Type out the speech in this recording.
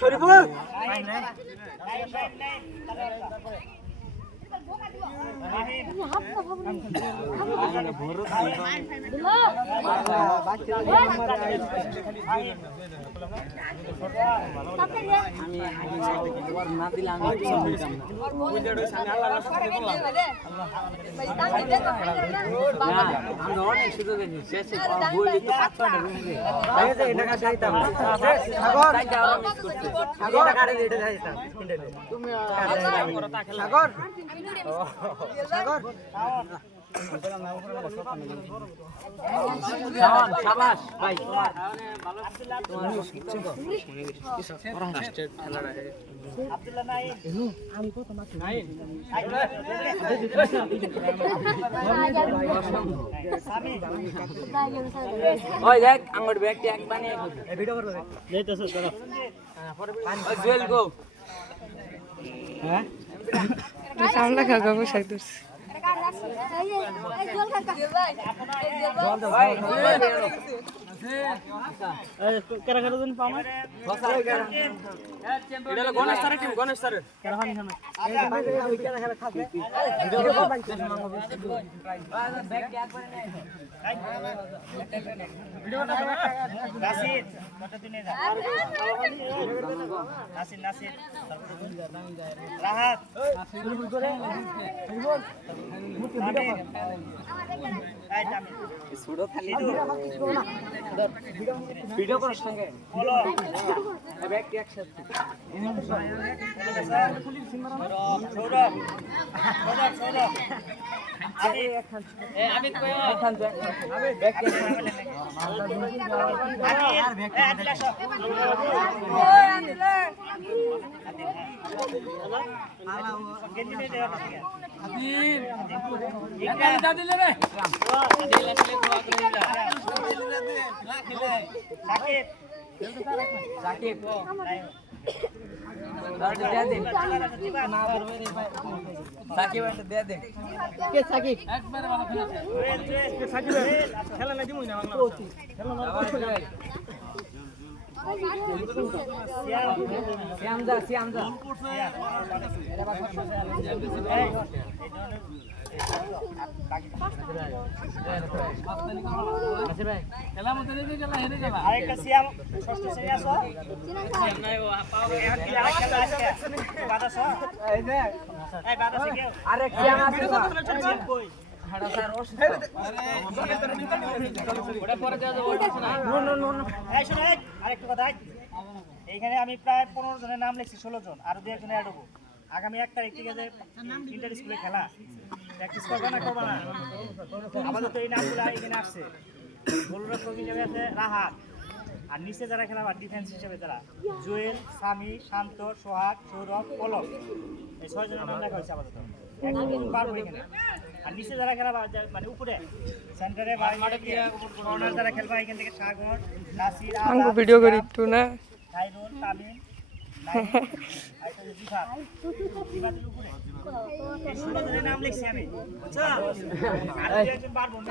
শরীফুল না দিলে আমি অনেক সুযোগ শেষে বলি তো 5 সাবাস ভাই আব্দুল্লাহ নাই আমি কত মাছ নাই ওই দেখ আমার ব্যাগটি এক বানিয়ে এই ভিডিও করবে যাইতেছ চলো পরে জুয়েল গো হ্যাঁ সামনে খাগা বসাই দিস কেরা কেরা জন পামা এটা গণেশ স্যারের টিম গণেশ স্যারের কেরা হানি হানা কেরা কেরা খাবে ভিডিও করব ব্যাগ ক্যাচ করে নেই ভিডিওটা নাসির কত দিনে যা নাসির নাসির রাহাত শুরু করে বল এই টামি সুড়ো খালি ভিডিও করার সঙ্গে বলো ব্যাগ কি একসাথে সৌরভ সৌরভ আমি কই এখন আমি ব্যাগ কে আদিল আসো ওই আদিল গেঞ্জি নিয়ে যাও আদিল ইকাল দাদিল রে আদিল আসলে কোয়া করে যা সাকিব সাকিব দাঁড় দে দে না ধরবে রে ভাই সাকিব এটা দে দে কে সাকিব একবার ভালো খেলা কে সাকিব খেলা না দিমু না বাংলা খেলা না শ্যামদা শ্যামদা এটা বাকি আছে ভাই খেলা মত নেই খেলা হেরে গেল আরেকটা শ্যাম ষষ্ঠ শ্রেণী আসো শ্যাম নাই ও পাও খেলা আজকে বাতাস এই যে এই বাতাস কি আরে শ্যাম আছে কই হাড়া স্যার অসুস্থ ওটা পরে দেওয়া যাবে ওটা না নো এই শুনে আরেকটা কথা এইখানে আমি প্রায় 15 জনের নাম লিখছি 16 জন আর দুই একজন অ্যাড হবো আগামী 1 তারিখ থেকে যে ইন্টার স্কুলে খেলা প্র্যাকটিস করবে না করবে না আপাতত এই নামগুলো এখানে আসছে গোলরক্ষক হিসেবে আছে রাহাত আর নিচে যারা খেলা ডিফেন্স হিসেবে যারা জুয়েল সামি শান্ত সোহাগ সৌরভ পলক এই 6 জনের নাম লেখা হয়েছে আপাতত একদম পারবো এখানে আর নিচে যারা খেলা মানে উপরে সেন্টারে বা কর্নার যারা খেলবা এখান থেকে সাগর নাসির আঙ্গু ভিডিও করি একটু না খাইরুল তামিম আইতো জিফার জিফারের উপরে এই 16 জনের নাম লিখছি আমি বুঝছো আর একজন পারবো না